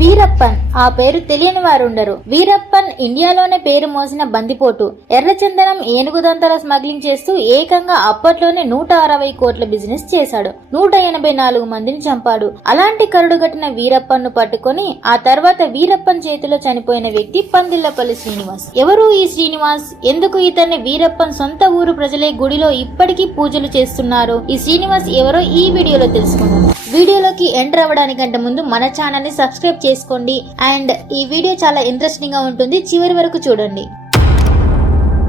వీరప్పన్ ఆ పేరు తెలియని వారుండరు. వీరప్పన్ ఇండియాలోనే పేరు మోసిన బందిపోటు. ఎర్రచందనం ఏనుగుదంతల స్మగ్లింగ్ చేస్తూ ఏకంగా అప్పట్లోనే 160 కోట్ల బిజినెస్ చేశాడు. 184 మందిని చంపాడు. అలాంటి కరుడుగట్టిన వీరప్పన్ను పట్టుకొని ఆ తర్వాత వీరప్పన్ చేతిలో చనిపోయిన వ్యక్తి పందిళ్లపల్లి శ్రీనివాస్. ఎవరు ఈ శ్రీనివాస్? ఎందుకు ఇతన్ని వీరప్పన్ సొంత ఊరు ప్రజలే గుడిలో ఇప్పటికీ పూజలు చేస్తున్నారు? ఈ శ్రీనివాస్ ఎవరో ఈ వీడియోలో తెలుసుకుందాం. వీడియోలోకి ఎంటర్ అవ్వడానికంటే ముందు మన ఛానల్ ని సబ్స్క్రైబ్ చేసుకోండి. అండ్ ఈ వీడియో చాలా ఇంట్రెస్టింగ్ గా ఉంటుంది, చివరి వరకు చూడండి.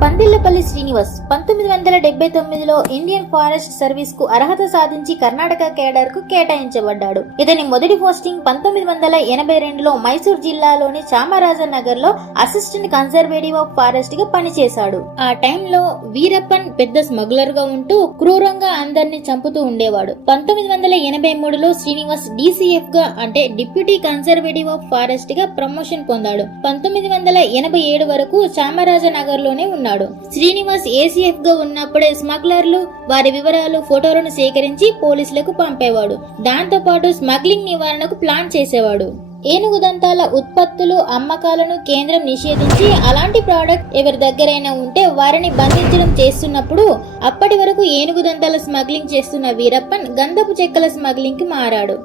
పందిళ్లపల్లి శ్రీనివాస్ 1979లో ఇండియన్ ఫారెస్ట్ సర్వీస్ కు అర్హత సాధించి కర్ణాటక కేడర్ కు కేటాయించబడ్డాడు. ఇతని మొదటి పోస్టింగ్ 1982లో మైసూర్ జిల్లాలోని చామరాజనగర్ లో అసిస్టెంట్ కన్జర్వేటివ్ ఆఫ్ ఫారెస్ట్ గా పనిచేశాడు. ఆ టైంలో వీరప్పన్ పెద్ద స్మగ్లర్ గా ఉంటూ క్రూరంగా అందరినీ చంపుతూ ఉండేవాడు. 1983లో శ్రీనివాస్ DCF గా అంటే డిప్యూటీ కన్జర్వేటివ్ ఆఫ్ ఫారెస్ట్ గా ప్రమోషన్ పొందాడు. 1987 వరకు చామరాజనగర్ లోనే ఉన్నాడు. శ్రీనివాస్ ACF గా ఉన్నప్పుడే స్మగ్లర్లు వారి వివరాలు, ఫోటోలను సేకరించి పోలీసులకు పంపేవాడు. దాంతో పాటు స్మగ్లింగ్ నివారణకు ప్లాన్ చేసేవాడు. ఏనుగుదంతాల ఉత్పత్తులు అమ్మకాలను కేంద్రం నిషేధించి అలాంటి ప్రోడక్ట్ ఎవరి దగ్గరైనా ఉంటే వారిని బంధించడం చేస్తున్నప్పుడు అప్పటి వరకు ఏనుగుదంతాల స్మగ్లింగ్ చేస్తున్న వీరప్పన్ గంధపు చెక్కల స్మగ్లింగ్ కి మారాడు.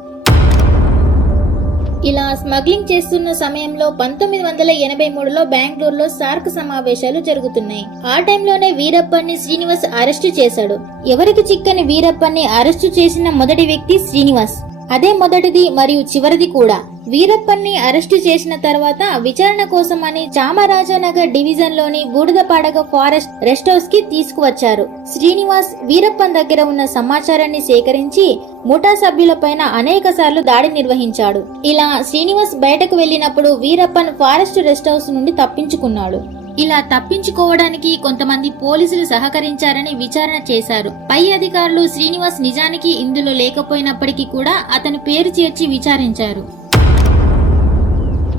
ఇలా స్మగ్లింగ్ చేస్తున్న సమయంలో 1983లో బెంగళూరులో సార్క్ సమావేశాలు జరుగుతున్నాయి. ఆ టైంలోనే వీరప్పన్ ని శ్రీనివాస్ అరెస్టు చేశాడు. ఎవరికి చిక్కని వీరప్పన్ ని అరెస్టు చేసిన మొదటి వ్యక్తి శ్రీనివాస్. అదే మొదటిది మరియు చివరిది కూడా. వీరప్పన్ ని అరెస్టు చేసిన తర్వాత విచారణ కోసమని చామరాజనగర్ డివిజన్ లోని బూడిదపాడగ ఫారెస్ట్ రెస్ట్ హౌస్ కి తీసుకువచ్చారు. శ్రీనివాస్ వీరప్పన్ దగ్గర ఉన్న సమాచారాన్ని సేకరించి ముఠా సభ్యులపైన అనేక సార్లు దాడి నిర్వహించాడు. ఇలా శ్రీనివాస్ బయటకు వెళ్లినప్పుడు వీరప్పన్ ఫారెస్ట్ రెస్ట్ హౌస్ నుండి తప్పించుకున్నాడు. ఇలా తప్పించుకోవడానికి కొంతమంది పోలీసులు సహకరించారని విచారణ చేశారు. పై అధికారులు శ్రీనివాస్ నిజానికి ఇందులో లేకపోయినప్పటికీ కూడా అతని పేరు చేర్చి విచారించారు.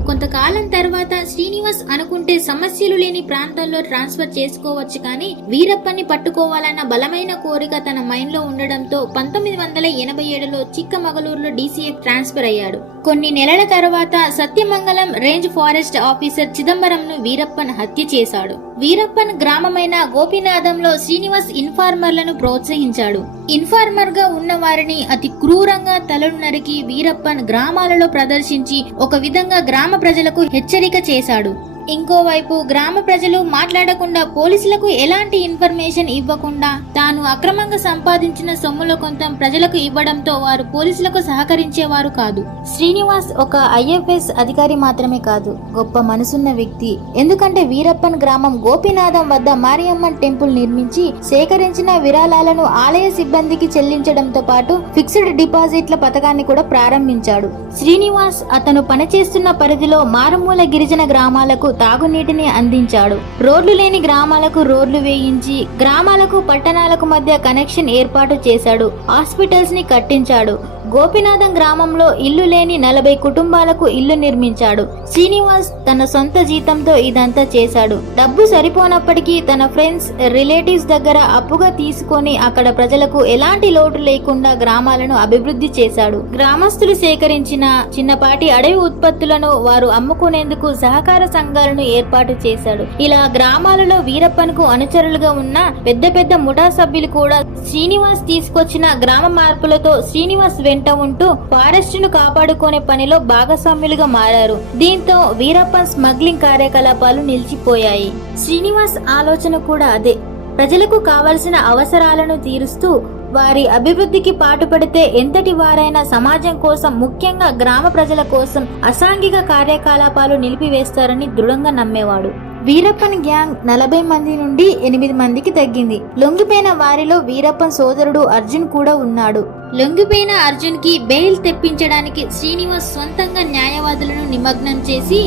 కొంతకాలం తర్వాత శ్రీనివాస్ అనుకుంటే సమస్యలు లేని ప్రాంతాల్లో ట్రాన్స్ఫర్ చేసుకోవచ్చు, కానీ వీరప్పని పట్టుకోవాలన్న బలమైన కోరిక తన మైండ్ లో ఉండడంతో 1987లో చిక్కమగళూరులో DCF ట్రాన్స్ఫర్ అయ్యాడు. కొన్ని నెలల తర్వాత సత్యమంగళం రేంజ్ ఫారెస్ట్ ఆఫీసర్ చిదంబరంను వీరప్పన్ హత్య చేశాడు. వీరప్పన్ గ్రామమైన గోపీనాథంలో శ్రీనివాస్ ఇన్ఫార్మర్లను ప్రోత్సహించాడు. ఇన్ఫార్మర్ గా ఉన్న వారిని అతి క్రూరంగా తలలు నరికి వీరప్పన్ గ్రామాలలో ప్రదర్శించి ఒక విధంగా గ్రామ ప్రజలకు హెచ్చరిక చేశాడు. ఇంకోవైపు గ్రామ ప్రజలు మాట్లాడకుండా పోలీసులకు ఎలాంటి ఇన్ఫర్మేషన్ ఇవ్వకుండా తాను అక్రమంగా సంపాదించిన సొమ్ములో కొంత ప్రజలకు ఇవ్వడంతో వారు పోలీసులకు సహకరించేవారు కాదు. శ్రీనివాస్ ఒక IFS అధికారి మాత్రమే కాదు, గొప్ప మనసున్న వ్యక్తి. ఎందుకంటే వీరప్పన్ గ్రామం గోపీనాథం వద్ద మారియమ్మన్ టెంపుల్ నిర్మించి సేకరించిన విరాళాలను ఆలయ సిబ్బందికి చెల్లించడంతో పాటు ఫిక్స్డ్ డిపాజిట్ల పథకాన్ని కూడా ప్రారంభించాడు. శ్రీనివాస్ అతను పనిచేస్తున్న పరిధిలో మారుమూల గిరిజన గ్రామాలకు తాగునీటిని అందించాడు. రోడ్లు లేని గ్రామాలకు రోడ్లు వేయించి గ్రామాలకు పట్టణాలకు మధ్య కనెక్షన్ ఏర్పాటు చేశాడు. హాస్పిటల్స్ ని కట్టించాడు. గోపీనాథం గ్రామంలో ఇల్లు లేని 40 కుటుంబాలకు ఇల్లు నిర్మించాడు. శ్రీనివాస్ తన సొంత జీతంతో ఇదంతా చేశాడు. డబ్బు సరిపోనప్పటికీ తన ఫ్రెండ్స్, రిలేటివ్స్ దగ్గర అప్పుగా తీసుకొని అక్కడ ప్రజలకు ఎలాంటి లోటు లేకుండా గ్రామాలను అభివృద్ధి చేశాడు. గ్రామస్తులు సేకరించిన చిన్నపాటి అడవి ఉత్పత్తులను వారు అమ్ముకునేందుకు సహకార సంఘాలను ఏర్పాటు చేశాడు. ఇలా గ్రామాలలో వీరప్పన్ కు అనుచరులుగా ఉన్న పెద్ద పెద్ద ముఠా సభ్యులు కూడా శ్రీనివాస్ తీసుకొచ్చిన గ్రామ మార్పులతో శ్రీనివాస్ వెంట ఉంటూ ఫారెస్ట్ ను కాపాడుకునే పనిలో భాగస్వాములుగా మారారు. దీంతో వీరప్పన్ స్మగ్లింగ్ కార్యకలాపాలు నిలిచిపోయాయి. శ్రీనివాస్ ఆలోచన కూడా అదే. ప్రజలకు కావలసిన అవసరాలను తీరుస్తూ వారి అభివృద్ధికి పాటుపడితే ఎంతటి వారైనా సమాజం కోసం, ముఖ్యంగా గ్రామ ప్రజల కోసం అసాంఘిక కార్యకలాపాలు నిలిపివేస్తారని దృఢంగా నమ్మేవాడు. వీరప్పన్ గ్యాంగ్ 40 మంది నుండి 8 మందికి తగ్గింది. లొంగిపోయిన వారిలో వీరప్పన్ సోదరుడు అర్జున్ కూడా ఉన్నాడు. లొంగిపోయిన అర్జున్ కి బెయిల్ తెప్పించడానికి శ్రీనివాస్ సొంతంగా న్యాయవాదులను నిమగ్నం చేసి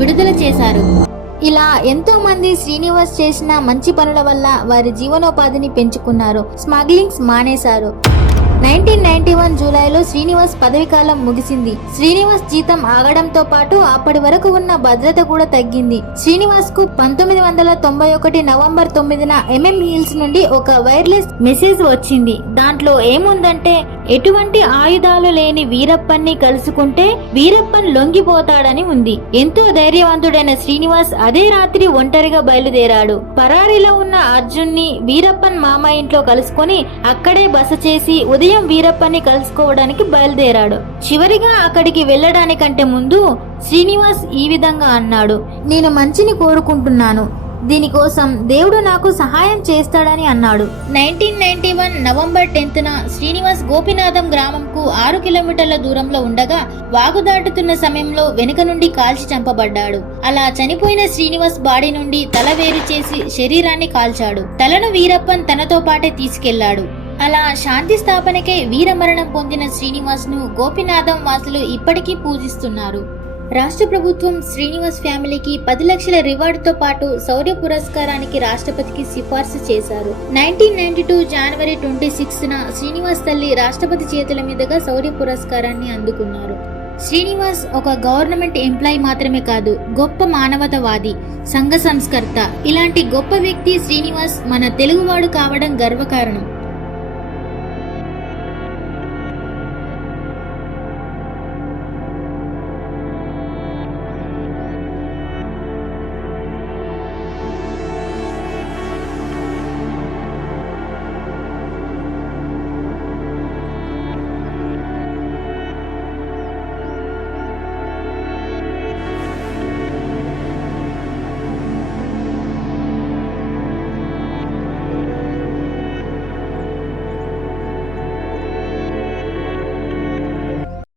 విడుదల చేశారు. ఇలా ఎంతో మంది శ్రీనివాస్ చేసిన మంచి పనుల వల్ల వారి జీవనోపాధిని పెంచుకున్నారు. స్మగ్లింగ్స్ మానేశారు. 1991 జూలైలో శ్రీనివాస్ పదవి కాలం ముగిసింది. శ్రీనివాస్ జీతం ఆగడంతో పాటు అప్పటి వరకు ఉన్న భద్రత కూడా తగ్గింది. శ్రీనివాస్ కు 1991 నవంబర్ 9న MM హిల్స్ నుండి ఒక వైర్లెస్ మెసేజ్ వచ్చింది. దాంట్లో ఏముందంటే, ఎటువంటి ఆయుధాలు లేని వీరప్పన్ని కలుసుకుంటే వీరప్పన్ లొంగిపోతాడని ఉంది. ఎంతో ధైర్యవంతుడైన శ్రీనివాస్ అదే రాత్రి ఒంటరిగా బయలుదేరాడు. పరారీలో ఉన్న అర్జున్ని వీరప్పన్ మామ ఇంట్లో కలుసుకొని అక్కడే బస చేసి ఉదయం వీరప్పన్ని కలుసుకోవడానికి బయలుదేరాడు. చివరిగా అక్కడికి వెళ్లడానికంటే ముందు శ్రీనివాస్ ఈ విధంగా అన్నాడు, నేను మంచిని కోరుకుంటున్నాను, దీనికోసం దేవుడు నాకు సహాయం చేస్తాడని అన్నాడు. 1991 నవంబర్ 10న శ్రీనివాస్ గోపినాథం గ్రామంకు 6 కిలోమీటర్ల దూరంలో ఉండగా వాగు దాటుతున్న సమయంలో వెనుక నుండి కాల్చి చంపబడ్డాడు. అలా చనిపోయిన శ్రీనివాస్ బాడీ నుండి తల వేరు చేసి శరీరాన్ని కాల్చాడు. తలను వీరప్పన్ తనతో పాటే తీసుకెళ్లాడు. అలా శాంతి స్థాపనకే వీరమరణం పొందిన శ్రీనివాస్ ను గోపినాథం వాసులు ఇప్పటికీ పూజిస్తున్నారు. రాష్ట్ర ప్రభుత్వం శ్రీనివాస్ ఫ్యామిలీకి 10 లక్షల రివార్డుతో పాటు శౌర్య పురస్కారానికి రాష్ట్రపతికి సిఫార్సు చేశారు. 1992 జనవరి 26న శ్రీనివాస్ తల్లి రాష్ట్రపతి చేతుల మీదుగా శౌర్య పురస్కారాన్ని అందుకున్నారు. శ్రీనివాస్ ఒక గవర్నమెంట్ ఎంప్లాయీ మాత్రమే కాదు, గొప్ప మానవతావాది, సంఘ సంస్కర్త. ఇలాంటి గొప్ప వ్యక్తి శ్రీనివాస్ మన తెలుగువాడు కావడం గర్వకారణం.